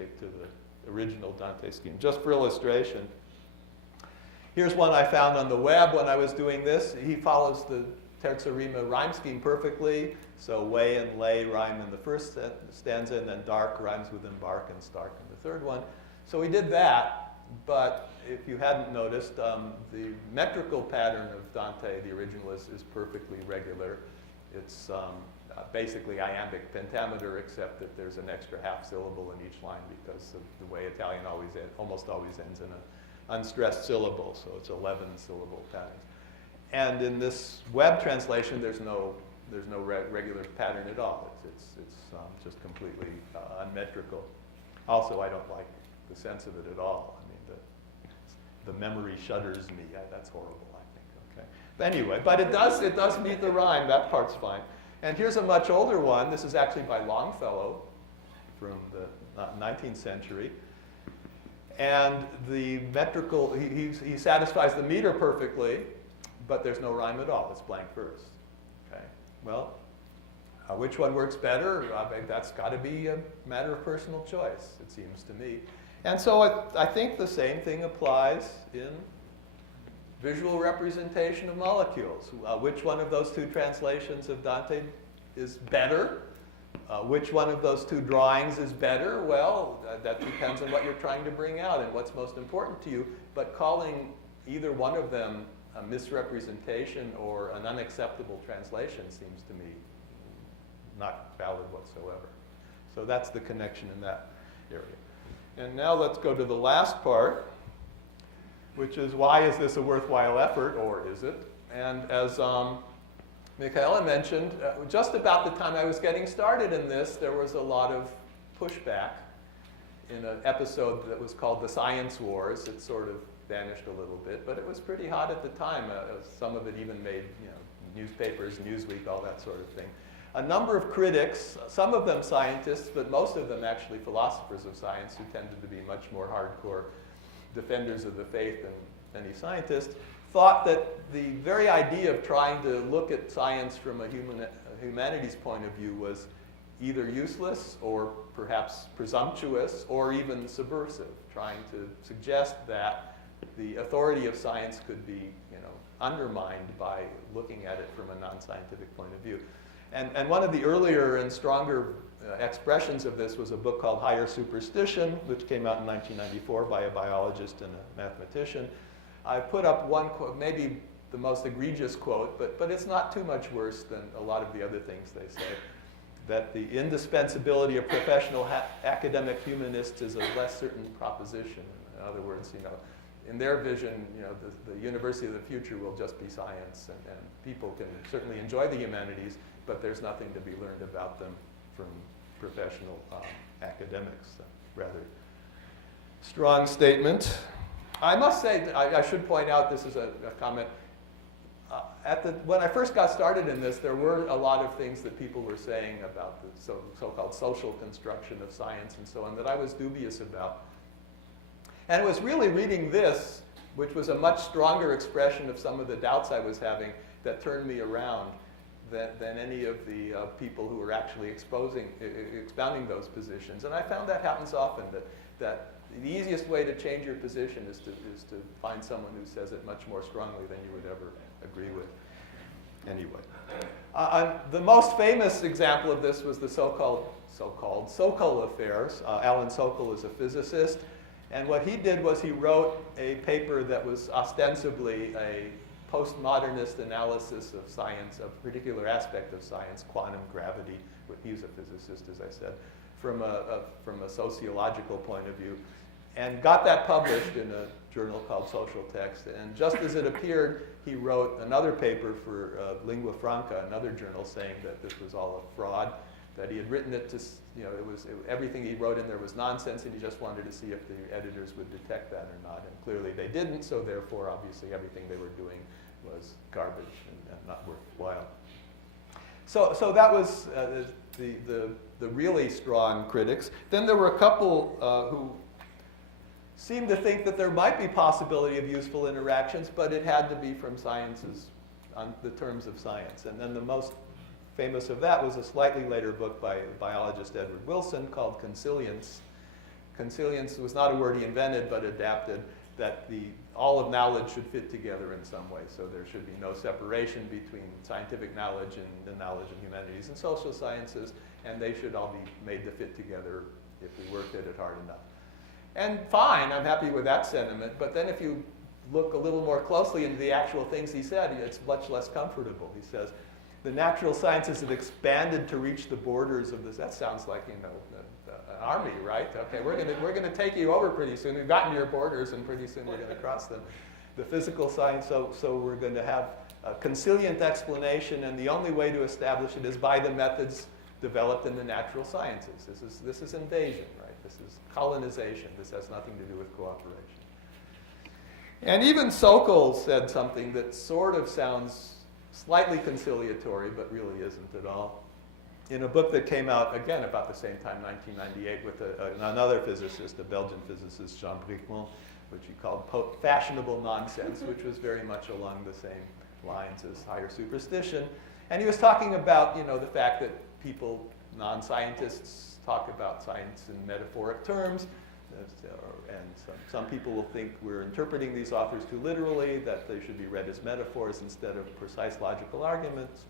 stick to the original Dante scheme. Just for illustration, here's one I found on the web when I was doing this. He follows the terza rima rhyme scheme perfectly. So way and lay rhyme in the first stanza, and then dark rhymes with embark and stark in the third one. So we did that, but if you hadn't noticed, the metrical pattern of Dante, the original, is perfectly regular. It's basically iambic pentameter, except that there's an extra half syllable in each line because of the way Italian almost always ends in an unstressed syllable, so it's 11 syllable patterns. And in this web translation, there's no regular pattern at all. It's just completely unmetrical. Also, I don't like the sense of it at all. I mean, the memory shudders me. That's horrible, I think. Okay. But anyway, but it does meet the rhyme. That part's fine. And here's a much older one. This is actually by Longfellow from the 19th century. And the metrical, he satisfies the meter perfectly, but there's no rhyme at all. It's blank verse. Okay. Well, which one works better? That's got to be a matter of personal choice, it seems to me. And so I think the same thing applies in visual representation of molecules. Which one of those two translations of Dante is better? Which one of those two drawings is better? Well, that depends on what you're trying to bring out and what's most important to you. But calling either one of them a misrepresentation or an unacceptable translation seems to me not valid whatsoever. So that's the connection in that area. And now let's go to the last part, which is why is this a worthwhile effort, or is it? And as Michaela mentioned, just about the time I was getting started in this, there was a lot of pushback in an episode that was called The Science Wars. It sort of vanished a little bit, but it was pretty hot at the time. Some of it even made newspapers, Newsweek, all that sort of thing. A number of critics, some of them scientists, but most of them actually philosophers of science who tended to be much more hardcore defenders of the faith than any scientists, thought that the very idea of trying to look at science from a humanities point of view was either useless or perhaps presumptuous or even subversive, trying to suggest that the authority of science could be undermined by looking at it from a non-scientific point of view. And one of the earlier and stronger expressions of this was a book called Higher Superstition, which came out in 1994 by a biologist and a mathematician. I put up one quote, maybe the most egregious quote, but it's not too much worse than a lot of the other things they say, that the indispensability of professional academic humanists is a less certain proposition. In other words, in their vision, the university of the future will just be science, and people can certainly enjoy the humanities, but there's nothing to be learned about them from professional academics. Rather strong statement. I must say, I should point out, this is a comment. When I first got started in this, there were a lot of things that people were saying about the so-called social construction of science and so on that I was dubious about. And it was really reading this, which was a much stronger expression of some of the doubts I was having, that turned me around than any of the people who were actually expounding those positions. And I found that happens often, that the easiest way to change your position is to find someone who says it much more strongly than you would ever agree with. Anyway, the most famous example of this was the so-called Sokol affairs. Alan Sokol is a physicist, and what he did was he wrote a paper that was ostensibly a postmodernist analysis of science, a particular aspect of science, quantum gravity. He was a physicist, as I said, from a sociological point of view, and got that published in a journal called Social Text. And just as it appeared, he wrote another paper for Lingua Franca, another journal, saying that this was all a fraud, that he had written it to, everything he wrote in there was nonsense, and he just wanted to see if the editors would detect that or not. And clearly they didn't, so therefore, obviously, everything they were doing was garbage and not worthwhile. So that was the really strong critics. Then there were a couple who seemed to think that there might be possibility of useful interactions, but it had to be from sciences, on the terms of science. And then the most famous of that was a slightly later book by biologist Edward Wilson called Consilience. consilience was not a word he invented, but adapted, that all of knowledge should fit together in some way. So there should be no separation between scientific knowledge and the knowledge of humanities and social sciences, and they should all be made to fit together if we worked at it hard enough. And fine, I'm happy with that sentiment, but then if you look a little more closely into the actual things he said, it's much less comfortable. He says, the natural sciences have expanded to reach the borders of this. That sounds like, an army, right? Okay, we're gonna take you over pretty soon. We've gotten to your borders, and pretty soon we're gonna cross them. The physical science, so we're going to have a consilient explanation, and the only way to establish it is by the methods developed in the natural sciences. This is invasion, right? This is colonization. This has nothing to do with cooperation. And even Sokol said something that sort of sounds slightly conciliatory, but really isn't at all. In a book that came out, again, about the same time, 1998, with another physicist, a Belgian physicist, Jean Bricmont, which he called fashionable nonsense, which was very much along the same lines as higher superstition. And he was talking about, the fact that people, non-scientists, talk about science in metaphoric terms, and some people will think we're interpreting these authors too literally, that they should be read as metaphors instead of precise logical arguments.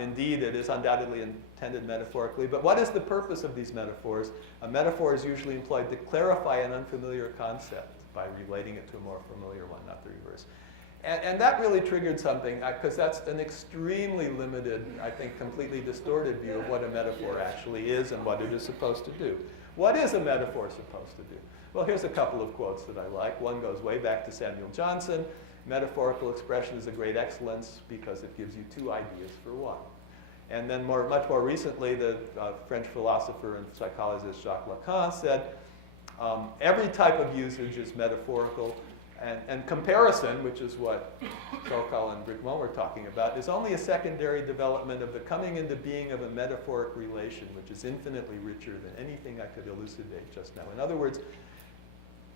Indeed, it is undoubtedly intended metaphorically, but what is the purpose of these metaphors? A metaphor is usually employed to clarify an unfamiliar concept by relating it to a more familiar one, not the reverse. And that really triggered something, because that's an extremely limited, I think completely distorted view of what a metaphor actually is and what it is supposed to do. What is a metaphor supposed to do? Well, here's a couple of quotes that I like. One goes way back to Samuel Johnson. Metaphorical expression is a great excellence because it gives you two ideas for one. And then much more recently, the French philosopher and psychologist Jacques Lacan said, every type of usage is metaphorical, and comparison, which is what Sokol and Bricmont were talking about, is only a secondary development of the coming into being of a metaphoric relation, which is infinitely richer than anything I could elucidate just now. In other words,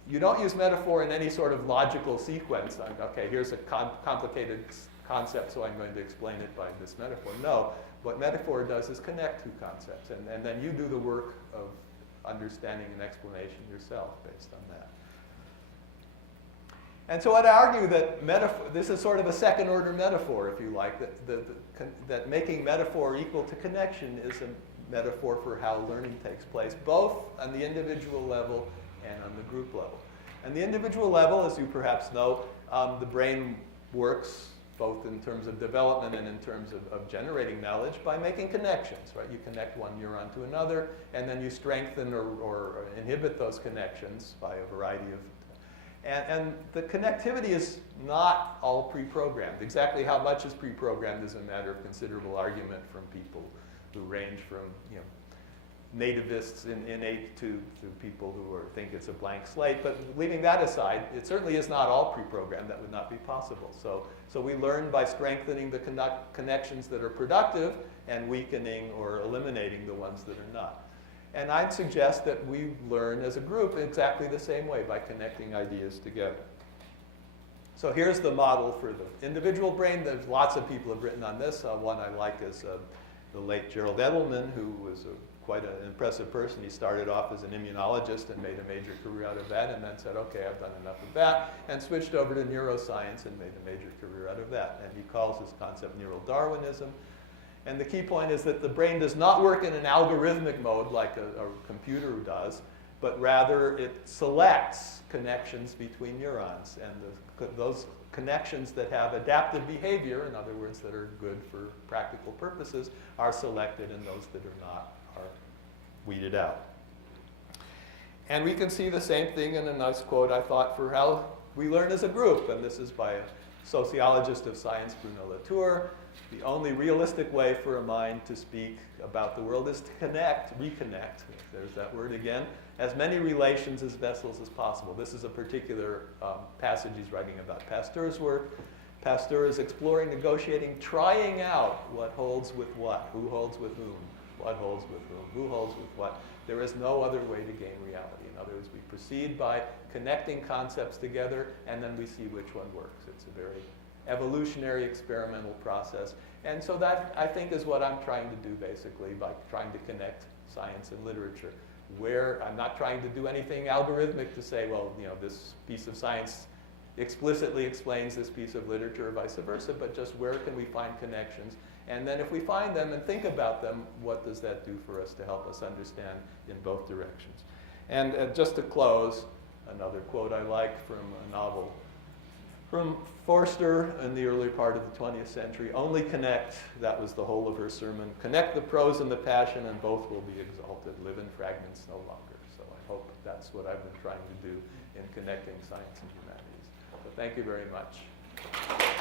you don't use metaphor in any sort of logical sequence. Okay, here's a complicated concept, so I'm going to explain it by this metaphor. No, what metaphor does is connect two concepts, and then you do the work of understanding an explanation yourself based on that. And so I'd argue that this is sort of a second-order metaphor, if you like, that making metaphor equal to connection is a metaphor for how learning takes place, both on the individual level and on the group level. And the individual level, as you perhaps know, the brain works both in terms of development and in terms of generating knowledge by making connections, right? You connect one neuron to another, and then you strengthen or inhibit those connections by a variety of... And the connectivity is not all pre-programmed. Exactly how much is pre-programmed is a matter of considerable argument from people who range from, nativists innate to people who think it's a blank slate. But leaving that aside, it certainly is not all pre-programmed. That would not be possible. So we learn by strengthening the connections that are productive and weakening or eliminating the ones that are not. And I'd suggest that we learn as a group exactly the same way, by connecting ideas together. So here's the model for the individual brain. There's lots of people have written on this. One I like is the late Gerald Edelman, who was quite an impressive person. He started off as an immunologist and made a major career out of that, and then said, okay, I've done enough of that, and switched over to neuroscience and made a major career out of that. And he calls his concept neural Darwinism. And the key point is that the brain does not work in an algorithmic mode like a computer does, but rather it selects connections between neurons. And those connections that have adaptive behavior, in other words, that are good for practical purposes, are selected, and those that are not are weeded out. And we can see the same thing in a nice quote, I thought, for how we learn as a group. And this is by a sociologist of science, Bruno Latour. The only realistic way for a mind to speak about the world is to reconnect, there's that word again, as many relations as vessels as possible. This is a particular passage he's writing about Pasteur's work. Pasteur is exploring, negotiating, trying out what holds with what, who holds with whom, what holds with whom, who holds with what. There is no other way to gain reality. In other words, we proceed by connecting concepts together, and then we see which one works. It's a very evolutionary experimental process. And so that, I think, is what I'm trying to do, basically, by trying to connect science and literature. where, I'm not trying to do anything algorithmic to say, well, you know, this piece of science explicitly explains this piece of literature or vice versa, but just where can we find connections? And then if we find them and think about them, what does that do for us to help us understand in both directions? And just to close, another quote I like from a novel from Forster in the early part of the 20th century: "Only connect," that was the whole of her sermon, "connect the prose and the passion, and both will be exalted. Live in fragments no longer." So I hope that's what I've been trying to do in connecting science and humanities. So thank you very much.